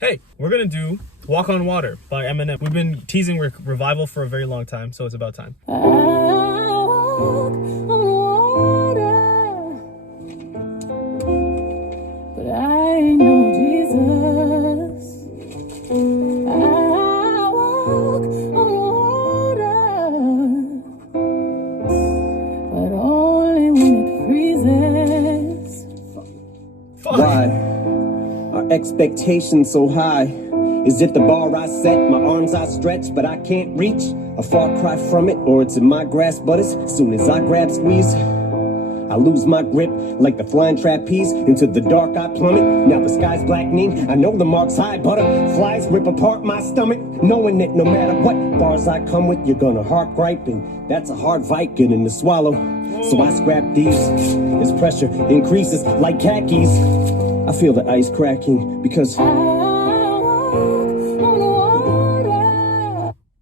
Hey, we're gonna do Walk on Water by Eminem. We've been teasing revival for a very long time, so it's about time. I walk on water, but I ain't no Jesus. I walk on water, but only when it freezes. Fuck. Why are expectations so high? Is it the bar I set? My arms I stretch, but I can't reach. A far cry from it, or it's in my grasp. But as soon as I grab, squeeze, I lose my grip like the flying trapeze. Into the dark I plummet. Now the sky's blackening. I know the mark's high. Butterflies rip apart my stomach, knowing that no matter what bars I come with, you're gonna heart gripe, and that's a hard Vicodin to swallow. So I scrap these as pressure increases like khakis. I feel the ice cracking because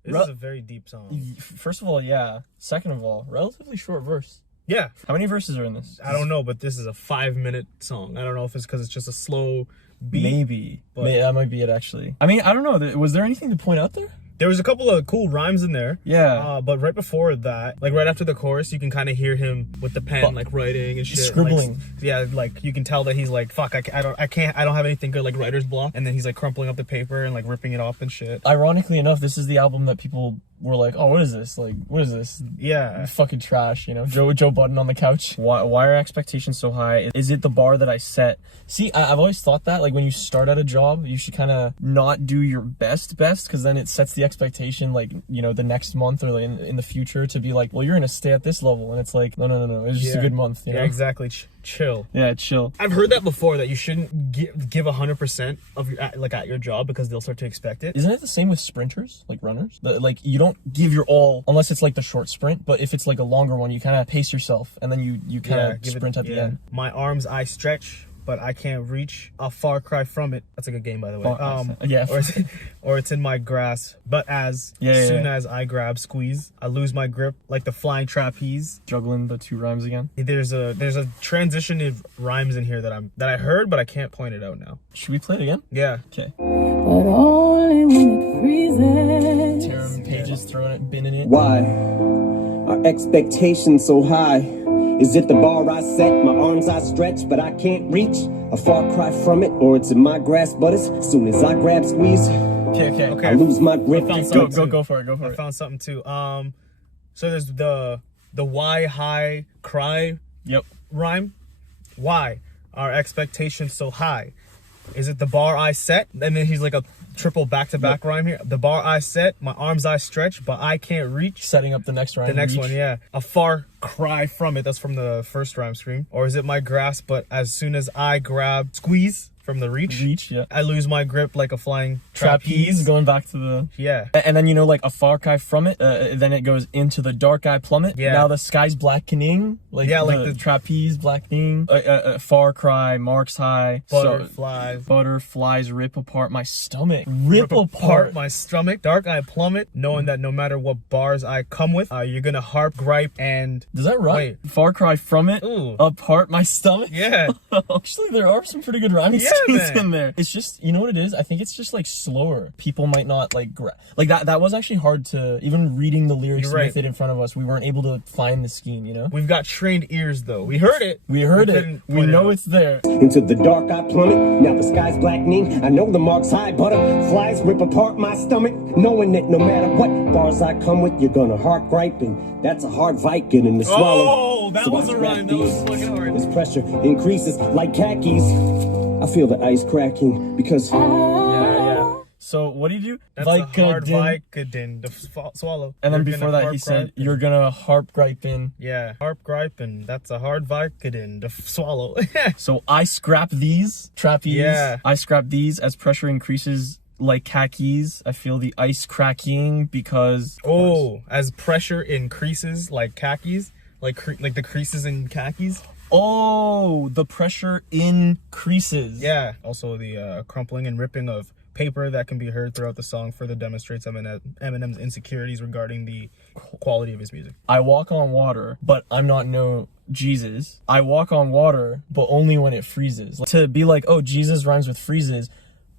This is a very deep song. First of all, yeah. Second of all, relatively short verse. Yeah. How many verses are in this? I don't know, but this is a 5-minute song. I don't know if it's because it's just a slow beat. Maybe. But That might be it, actually. I mean, I don't know. Was there anything to point out there? there was a couple of cool rhymes in there. Yeah. But right before that, like right after the chorus, you can kind of hear him with the pen, like writing and shit. Scribbling. Like, yeah, like you can tell that he's like, fuck, I don't have anything good, like writer's block. And then he's like crumpling up the paper and like ripping it off and shit. Ironically enough, this is the album that people were like, oh, what is this? Like, what is this? Yeah. Fucking trash, you know? Joe Budden on the couch. Why are expectations so high? Is it the bar that I set? See, I've always thought that, like, when you start at a job, you should kind of not do your best, because then it sets the expectation, like, you know, the next month or like in the future to be like, well, you're gonna stay at this level. And it's like, no, it's just a good month, you know? Yeah, exactly. Chill. Yeah, chill. I've heard that before, that you shouldn't give 100% of your at your job because they'll start to expect it. Isn't it the same with sprinters, like runners? Like, you don't give your all unless it's like the short sprint, but if it's like a longer one, you kind of pace yourself and then you kind of sprint at the end. My arms I stretch, but I can't reach. A far cry from it. That's a good game, by the way. Yeah. or it's in my grasp, but as soon as I grab, squeeze, I lose my grip like the flying trapeze. Juggling the two rhymes again. There's a transition of rhymes in here that I heard, but I can't point it out now. Should we play it again? Yeah. Okay. But only when it freezes. Tearing pages, throwing it, binning it. why are expectations so high? Is it the bar I set? My arms I stretch, but I can't reach. A far cry from it, or it's in my grasp. But as soon as I grab, squeeze, Okay. I lose my grip. Go for it. I found something too. So there's the why high cry rhyme. Why are expectations so high? Is it the bar I set? And then he's like a triple back-to-back rhyme here. The bar I set, my arms I stretch, but I can't reach. Setting up the next rhyme. The next one, yeah. A far cry from it. That's from the first rhyme stream. Or is it my grasp, but as soon as I grab, squeeze from the reach, yeah. I lose my grip like a flying trapeze. Going back to the... Yeah. And then, you know, like a far cry from it, then it goes into the dark eye plummet. Yeah. Now the sky's blackening. Like, yeah, like the trapeze blackening. Far cry, marks high. Butterflies rip apart my stomach. Rip apart my stomach. Dark eye plummet, knowing that no matter what bars I come with, you're gonna harp, gripe, and... Does that rhyme? Wait. Far cry from it, apart my stomach. Yeah. Actually, there are some pretty good rhyming schemes in there. It's just, you know what it is? I think it's just like slower. People might not like that was actually hard to, even reading the lyrics with it in front of us, we weren't able to find the scheme, you know? We've got trained ears though. We heard it. We know it's there. Into the dark I plummet. Now the sky's blackening. I know the mark's high. Butterflies rip apart my stomach, knowing that no matter what bars I come with, you're gonna heart gripe, and that's a hard Vicodin to swallow. Oh, that was a rhyme. That was fucking hard. This pressure increases like khakis. I feel the ice cracking because... So what do you do? That's a hard Vicodin to swallow. And then before that he said, you're gonna harp gripe in. Yeah, harp gripe, and that's a hard Vicodin to swallow. So I scrap these trapeze. Yeah. I scrap these as pressure increases like khakis. I feel the ice cracking because... as pressure increases like khakis, like the creases in khakis. Oh, the pressure increases. Yeah. Also the crumpling and ripping of paper that can be heard throughout the song further demonstrates Eminem's insecurities regarding the quality of his music. I walk on water, but I'm not no Jesus. I walk on water, but only when it freezes. To be like, oh, Jesus rhymes with freezes,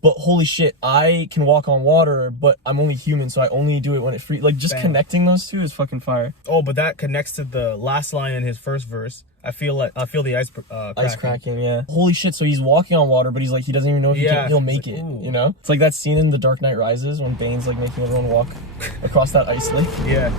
but holy shit, I can walk on water, but I'm only human, so I only do it when it's free. Like, just connecting those two is fucking fire. Oh, but that connects to the last line in his first verse. I feel the ice cracking. Ice cracking, yeah. Holy shit, so he's walking on water, but he's like, he doesn't even know if he'll make it, you know? It's like that scene in The Dark Knight Rises when Bane's like making everyone walk across that ice lake. Yeah.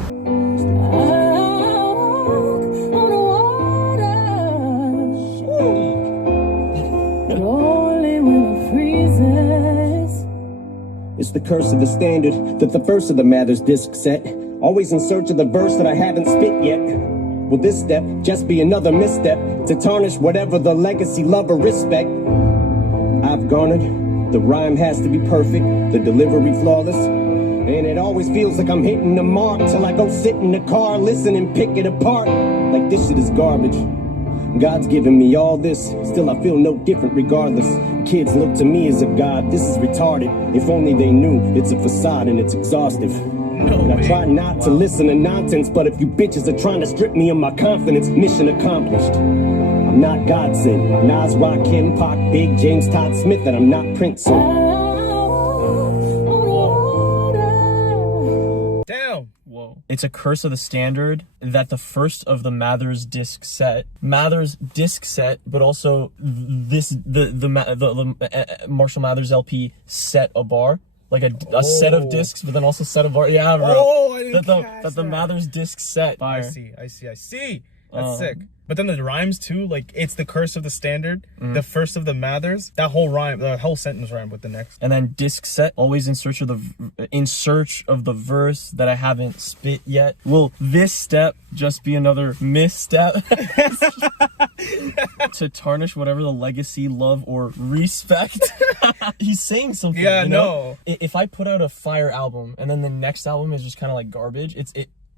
It's the curse of the standard that the first of the Mathers disc set. Always in search of the verse that I haven't spit yet. Will this step just be another misstep to tarnish whatever the legacy, love, or respect I've garnered? The rhyme has to be perfect, the delivery flawless, and it always feels like I'm hitting the mark till I go sit in the car, listen and pick it apart like this shit is garbage. God's given me all this, still I feel no different regardless. Kids look to me as a god, this is retarded. If only they knew it's a facade and it's exhaustive. And I try not to listen to nonsense, but if you bitches are trying to strip me of my confidence, mission accomplished. I'm not God sent, Nas, Rakim, Pac, Big, James, Todd Smith, and I'm not Prince, so. Damn. Whoa. It's a curse of the standard that the first of the Mathers disc set, but also the Marshall Mathers LP set a bar. Like a set of discs, but then also set a bar. Yeah, bro. Oh, I didn't catch that the Mathers disc set. Fire. I see. That's sick. But then the rhymes too, like it's the curse of the standard, the first of the Mathers. That whole rhyme, the whole sentence rhyme with the next. And then disc set, always in search of the verse that I haven't spit yet. Will this step just be another misstep to tarnish whatever the legacy, love, or respect? He's saying something. Yeah, you know? No. If I put out a fire album and then the next album is just kind of like garbage,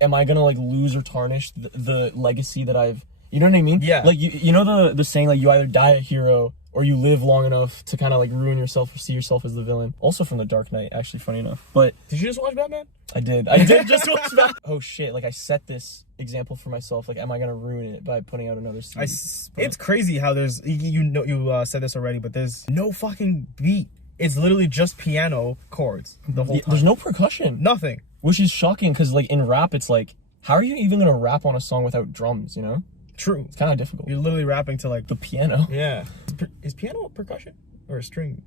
am I gonna like lose or tarnish the legacy that I've? You know what I mean? Yeah. Like you know the saying, like, you either die a hero or you live long enough to kind of like ruin yourself or see yourself as the villain. Also from The Dark Knight, actually, funny enough. But did you just watch Batman? I did just watch Batman. Oh shit! Like I set this example for myself. Like, am I gonna ruin it by putting out another scene? It's crazy how there's you said this already, but there's no fucking beat. It's literally just piano chords the whole time. There's no percussion. Nothing. Which is shocking because like in rap, it's like, how are you even gonna rap on a song without drums? You know? True. It's kind of difficult. You're literally rapping to like the piano. Yeah. Is piano a percussion or a string?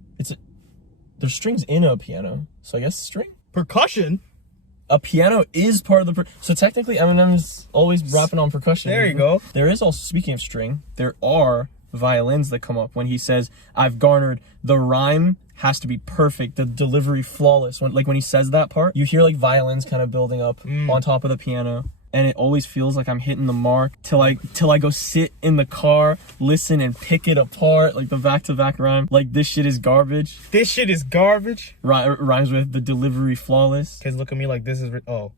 There's strings in a piano, so I guess string. Percussion. A piano is part of the so technically Eminem's always rapping on percussion. There you go. There is also, speaking of string, there are violins that come up when he says, I've garnered the rhyme has to be perfect, the delivery flawless. When he says that part, you hear like violins kind of building up on top of the piano. And it always feels like I'm hitting the mark till I go sit in the car, listen and pick it apart, like the back-to-back rhyme. Like, this shit is garbage. This shit is garbage. Rhymes with the delivery flawless. Kids look at me like this is oh.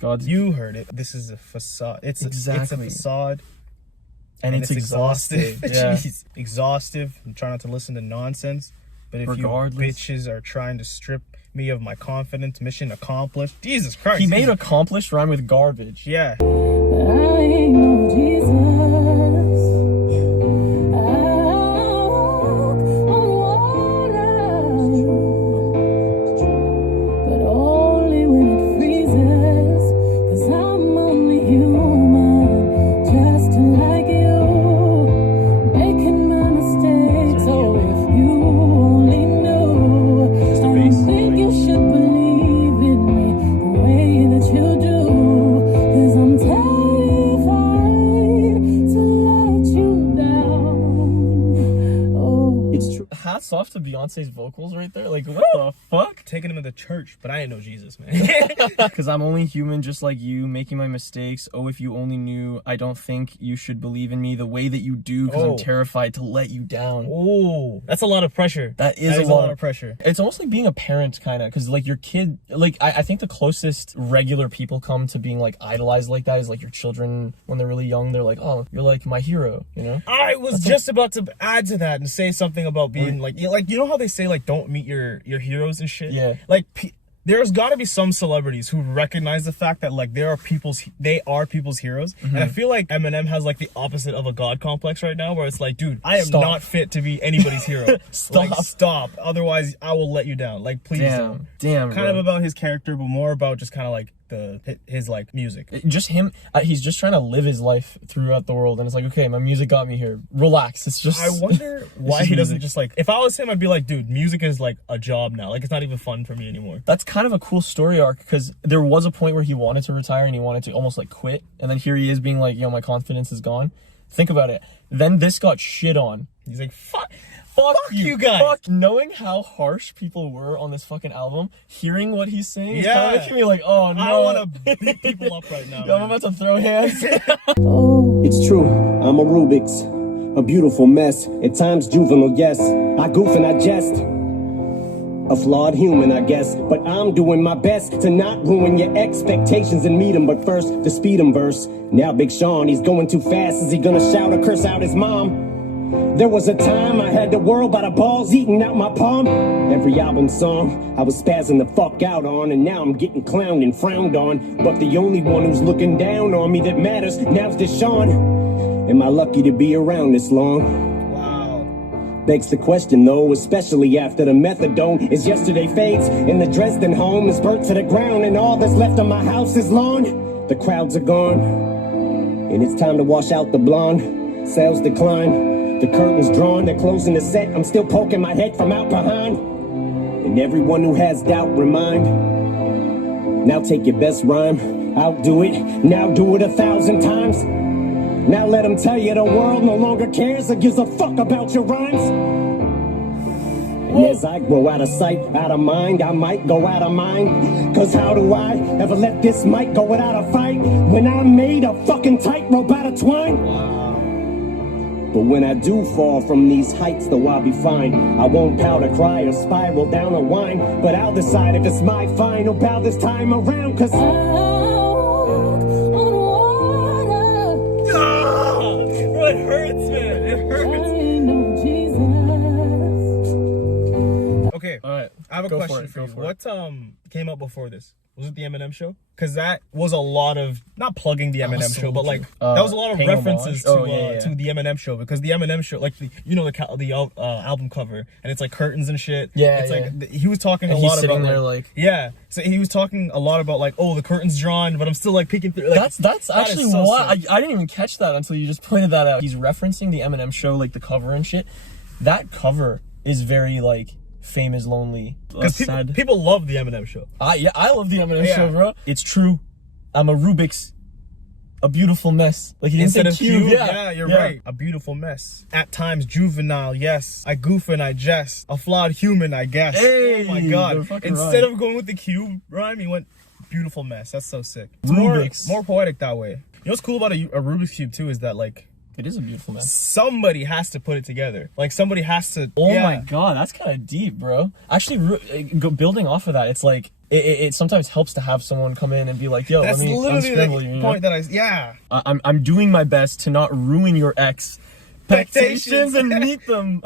God's. You heard it. This is a facade. It's a facade. And it's exhaustive. Yeah. Jeez. Exhaustive. I'm trying not to listen to nonsense. But if regardless, you bitches are trying to strip me of my confidence, mission accomplished. Jesus Christ. He made accomplished rhyme with garbage. Yeah. But I ain't no Jesus. I walk on water, but only when it freezes. 'Cause I'm only human, just like you, making my mistakes. So if you only knew, I don't think you should believe in me the way that you do. 'Cause I'm terrified to let you down. Oh. It's true. Hats off to Beyonce's vocals right there. Like, what the fuck? Taking him to the church, but I ain't no Jesus, man. Because I'm only human just like you, making my mistakes. Oh, if you only knew, I don't think you should believe in me the way that you do, because I'm terrified to let you down. Oh, that's a lot of pressure. That is a lot of pressure. It's almost like being a parent, kind of, because like your kid, like I think the closest regular people come to being like idolized like that is like your children when they're really young. They're like, oh, you're like my hero, you know? I was just about to add to that and say something about being like you know how they say like don't meet your heroes and shit. Yeah. Like there's got to be some celebrities who recognize the fact that like they are people's heroes, and I feel like Eminem has like the opposite of a god complex right now, where it's like, dude, I am not fit to be anybody's hero. Stop, otherwise I will let you down. Like, please don't. Damn, kind of about his character, but more about just kind of like his like music. Just him, he's just trying to live his life throughout the world, and it's like, okay, my music got me here, relax. It's just, I wonder why he doesn't just like, if I was him, I'd be like, dude, music is like a job now, like it's not even fun for me anymore. That's kind of a cool story arc, because there was a point where he wanted to retire and he wanted to almost like quit, and then here he is being like, yo, my confidence is gone. Think about it. Then this got shit on. He's like, fuck you guys. Fuck. Knowing how harsh people were on this fucking album, hearing what he's saying, it's kind of making me like, oh no, I want to beat people up right now. Yo, I'm about to throw hands. It's true, I'm a Rubik's, a beautiful mess. At times juvenile, yes. I goof and I jest. A flawed human, I guess. But I'm doing my best to not ruin your expectations and meet 'em. But first, the speed 'em verse. Now Big Sean, he's going too fast. Is he gonna shout or curse out his mom? There was a time I had the world by the balls eating out my palm. Every album song I was spazzing the fuck out on, and now I'm getting clowned and frowned on. But the only one who's looking down on me that matters now's Deshaun. Am I lucky to be around this long? Wow. Begs the question though, especially after the methadone is yesterday fades, and the Dresden home is burnt to the ground, and all that's left of my house is lawn. The crowds are gone, and it's time to wash out the blonde. Sales decline. The curtains drawn, they're closing the set. I'm still poking my head from out behind. And everyone who has doubt, remind. Now take your best rhyme, outdo it. Now do it 1,000 times. Now let them tell you the world no longer cares or gives a fuck about your rhymes. And as I grow out of sight, out of mind, I might go out of mind. Cause how do I ever let this mic go without a fight when I'm made a fucking tightrope out of twine? But when I do fall from these heights, though I'll be fine. I won't powder cry or spiral down a whine, but I'll decide if it's my final bow this time around. Cause Bro, it hurts, man. It hurts. Okay, All right, I have a go question for for it, you. go for What came out before this? Was it the Eminem show? Because that was a lot of, not plugging the Eminem show, but like that was a lot of paying references homage? to the Eminem show, because the Eminem show, like the album cover, and it's like curtains and shit. Yeah, it's yeah. like he was talking And a he's lot sitting about there like yeah. So he was talking a lot about like, oh, the curtain's drawn, but I'm still like peeking through. Like, that's that actually is so why sick. I didn't even catch that until you just pointed that out. He's referencing the Eminem show, like the cover and shit. That cover is very like Fame is Lonely. Because people love the Eminem show. I love the Eminem show, bro. It's true. I'm a Rubik's, a beautiful mess. Like he didn't Instead say of cube. cube, yeah, you're right. A beautiful mess. At times juvenile, yes. I goof and I jest. A flawed human, I guess. Hey, oh my god. fucking Instead rhyme. of going with the cube rhyme, he went beautiful mess. That's so sick. It's Rubik's. more poetic that way. You know what's cool about a Rubik's Cube too is that like It is a beautiful mess. somebody has to put it together. Like somebody has to. Oh yeah. my god, that's kind of deep, bro. Actually, building off of that, it's like it sometimes helps to have someone come in and be like, "Yo, That's let me literally unscramble the you." You point know? that I'm doing my best to not ruin your expectations and meet them.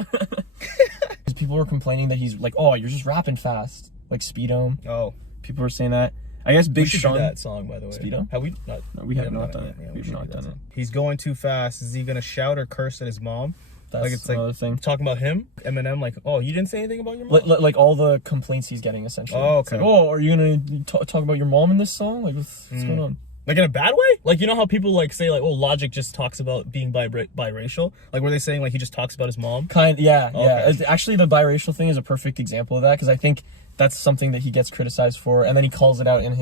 People were complaining that he's like, "Oh, you're just rapping fast," like Speedo. Oh, People were saying that. I guess we Big should Sean. do that song, by the way. Speedo? Have we not? No, we have not done yet. it. Yeah, We've should not do that done it. song. He's going too fast. Is he gonna shout or curse at his mom? That's like it's like another thing. talking about him. Eminem, like, oh, you didn't say anything about your mom. Like all the complaints he's getting, essentially. Oh, It's okay. like, oh, are you gonna talk about your mom in this song? Like, what's going on? Like in a bad way? Like, you know how people like say like, oh, Logic just talks about being biracial? Like, were they saying like he just talks about his mom? Yeah. Okay. Actually, the biracial thing is a perfect example of that, because I think that's something that he gets criticized for, and then he calls it out in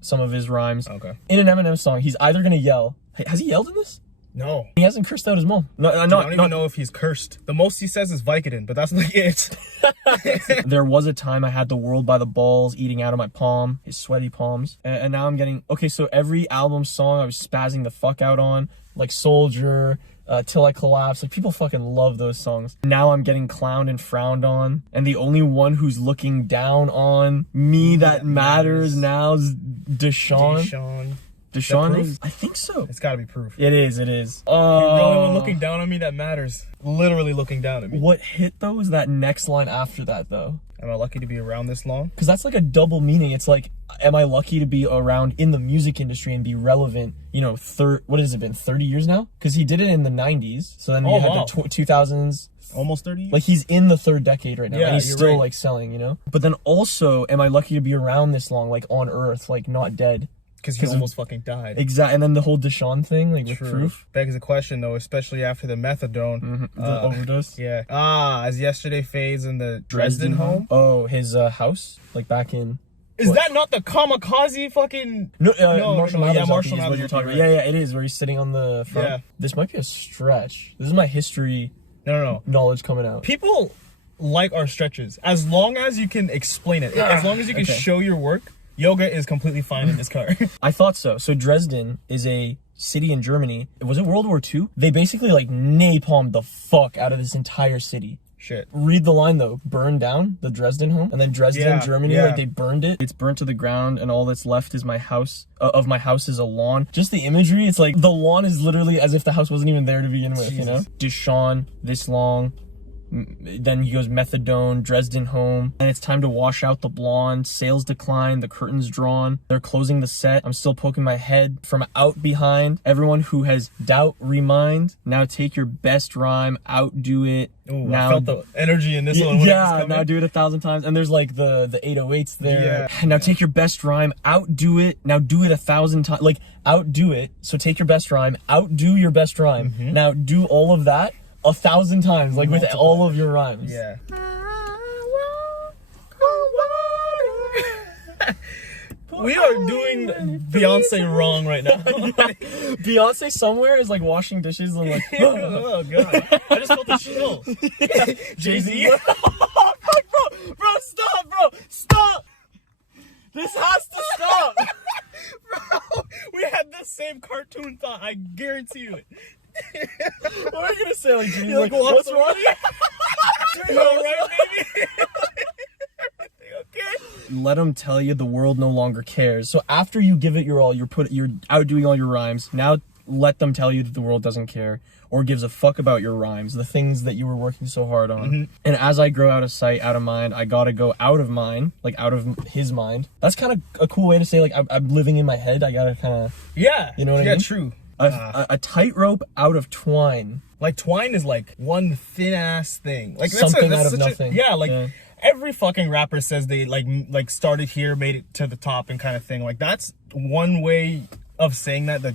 some of his rhymes. Okay. In an Eminem song, he's either gonna yell. Has he yelled in this? No. He hasn't cursed out his mom. No, I don't even know if he's cursed. The most he says is Vicodin, but that's like it. There was a time I had the world by the balls eating out of my palm, his sweaty palms, and now I'm getting okay. So every album song I was spazzing the fuck out on, like Soldier, Till I Collapse. Like people fucking love those songs. Now I'm getting clowned and frowned on, and the only one who's looking down on me that matters now is Deshaun. Deshaun proof? is. I think so. It's gotta be proof. It is. It is. You're the only one looking down on me that matters. Literally looking down at me. What hit though is that next line after that though. Am I lucky to be around this long? Because that's like a double meaning. It's like, am I lucky to be around in the music industry and be relevant? You know, what has it been? 30 years now? Because he did it in the 90s. So then you had the 2000s. Almost 30 years? Like he's in the third decade right now. Yeah, and he's you're still right. like selling, you know? But then also, am I lucky to be around this long, like on Earth, like not dead? Because he almost fucking died. Exactly. And then the whole Deshaun thing, like with proof. Begs the question though, especially after the methadone. The overdose. Yeah. As yesterday fades in the Dresden home. Oh, his house? Like back in... Is that not the kamikaze fucking... No, Marshall Marshall Mathers, I think, Marshall is what Mathers, you're talking right. about. Yeah, it is, where he's sitting on the front. Yeah. This might be a stretch. This is my history No. knowledge coming out. People like our stretches. As long as you can explain it. As long as you can show your work, yoga is completely fine in this car. I thought so. So Dresden is a city in Germany. Was it World War II? They basically like napalmed the fuck out of this entire city. Shit. Read the line though. Burned down the Dresden home, and then Dresden, Germany, yeah. like they burned it. It's burnt to the ground, and all that's left is my house. Of my house is a lawn. Just the imagery. It's like the lawn is literally as if the house wasn't even there to begin with. Jesus. You know, Deshaun this long. Then he goes methadone, Dresden home, and it's time to wash out the blonde. Sales decline, the curtains drawn. They're closing the set. I'm still poking my head from out behind. Everyone who has doubt, remind. Now take your best rhyme, outdo it. Ooh, now, I felt the energy in this one. Yeah, now do it 1,000 times. And there's like the 808s there. Yeah. Now take your best rhyme, outdo it. Now do it 1,000 times. Like outdo it. So take your best rhyme, outdo your best rhyme. Now do all of that 1,000 times, like with all of your rhymes. Yeah. We are doing Beyonce wrong right now. Beyonce somewhere is like washing dishes and like, Oh god. I just felt the chills. Jay-Z. bro, stop! This has to stop. Bro, we had the same cartoon thought. I guarantee you it. What are you gonna say? Like, Jay-Z's You're like, what's wrong? You all right, baby? Everything okay? Let them tell you the world no longer cares. So after you give it your all, you're outdoing all your rhymes. Now let them tell you that the world doesn't care or gives a fuck about your rhymes, the things that you were working so hard on. And as I grow out of sight, out of mind, I gotta go out of mine, like out of his mind. That's kind of a cool way to say like I'm living in my head. I gotta kind of you know what I mean? Yeah, true. A tightrope out of twine. Like twine is like one thin ass thing. Like Something that's out of such nothing. Every fucking rapper says they like started here, made it to the top, and kind of thing. Like that's one way of saying that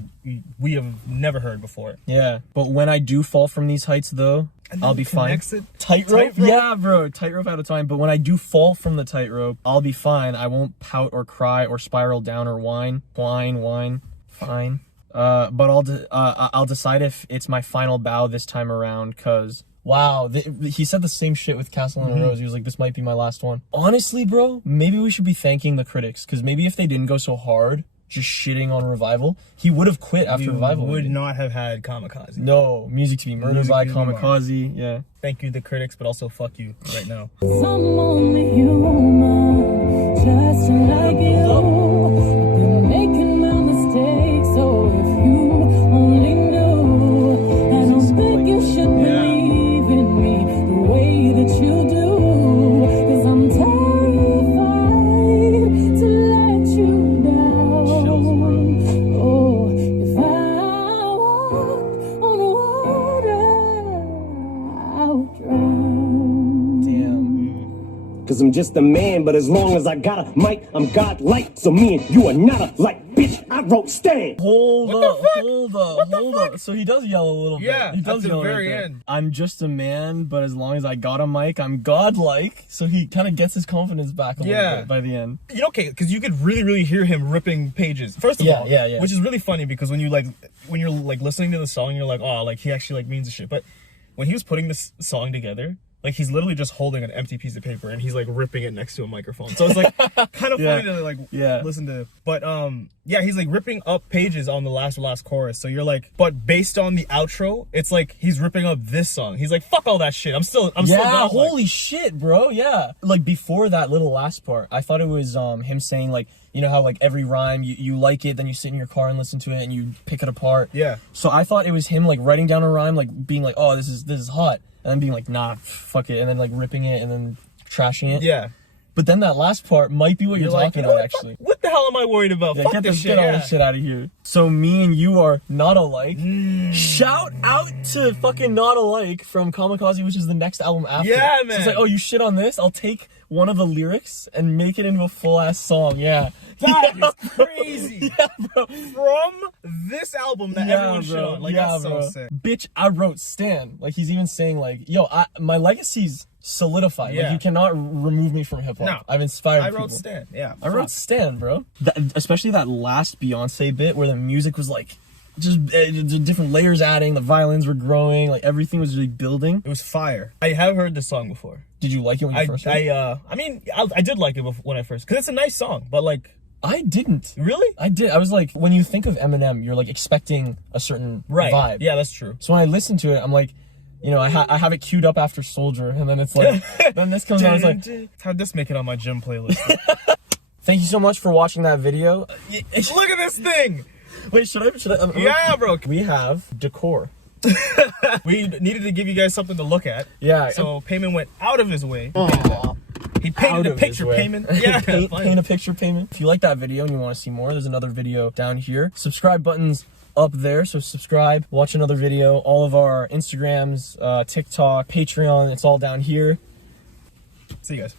we have never heard before. Yeah, but when I do fall from these heights, though, I'll be fine. Tightrope? Yeah, bro, tightrope out of time. But when I do fall from the tightrope, I'll be fine. I won't pout or cry or spiral down or whine, fine. But I'll decide if it's my final bow this time around, cause wow, he said the same shit with Castle and a Rose. He was like, this might be my last one. Honestly, bro, maybe we should be thanking the critics, cause maybe if they didn't go so hard, just shitting on Revival, he would have quit after Revival. Would not have had Kamikaze. No, Music to be Murdered by Kamikaze. Yeah. Thank you, the critics, but also fuck you right now. I'm only human, just like you. I've been making my mistakes, so if you only knew, I don't think you should believe in me the way that you do. 'Cause I'm terrified to let you down. Oh, if I walk on water, I'll drown. Damn. Cause I'm just a man, but as long as I got a mic, I'm godlike. So me and you are not alike, bitch. I wrote Stan. Hold up. So he does yell a little bit. Yeah, he does at the yell very right there. end. I'm just a man, but as long as I got a mic, I'm godlike. So he kind of gets his confidence back a little bit by the end. You know, okay, because you could really hear him ripping pages. First of all, yeah. Which is really funny because when you're listening to the song, you're like, oh, like he actually like means the shit. But when he was putting this song together, like he's literally just holding an empty piece of paper and he's like ripping it next to a microphone. So it's like kind of funny to like listen to. But yeah, he's like ripping up pages on the last chorus. So you're like, but based on the outro, it's like he's ripping up this song. He's like, fuck all that shit. I'm still down, holy shit, bro. Yeah. Like before that little last part, I thought it was him saying like, you know how like every rhyme you like it, then you sit in your car and listen to it and you pick it apart. Yeah. So I thought it was him like writing down a rhyme, like being like, oh, this is hot, and then being like, nah, fuck it, and then like ripping it and then trashing it. Yeah. But then that last part might be what you're talking about, actually. What the hell am I worried about? Yeah, Fuck get this shit. Get all this shit out of here. So me and you are not alike. Shout out to fucking Not Alike from Kamikaze, which is the next album after. Yeah, So man. it's like, oh, you shit on this? I'll take one of the lyrics and make it into a full ass song. Yeah. That is crazy. Yeah, bro. From this album that everyone shit on. Like, that's so sick. Bitch, I wrote Stan. Like, he's even saying, like, yo, my legacy's solidified. Yeah. Like, you cannot remove me from hip hop. No. I've inspired I people. wrote Stan. Yeah. I wrote Stan, bro. Especially that last Beyonce bit where the music was like, just different layers adding, the violins were growing, like everything was really building. It was fire. I have heard this song before. Did you like it when you first heard it? I mean, I did like it when I first, because it's a nice song, but like... I didn't. Really? I did. I was like, when you think of Eminem, you're like expecting a certain vibe. Yeah, that's true. So when I listened to it, I'm like, you know, I have it queued up after Soldier, and then it's like, then this comes out, it's like... How'd this make it on my gym playlist? Thank you so much for watching that video. Look at this thing! Wait, should I? Yeah, bro. We have decor. We needed to give you guys something to look at. Yeah. So Payman went out of his way. Aww. He painted a picture, Payman. Yeah, paint a picture, Payman. If you like that video and you want to see more, there's another video down here. Subscribe button's up there, so subscribe, watch another video. All of our Instagrams, TikTok, Patreon, it's all down here. See you guys.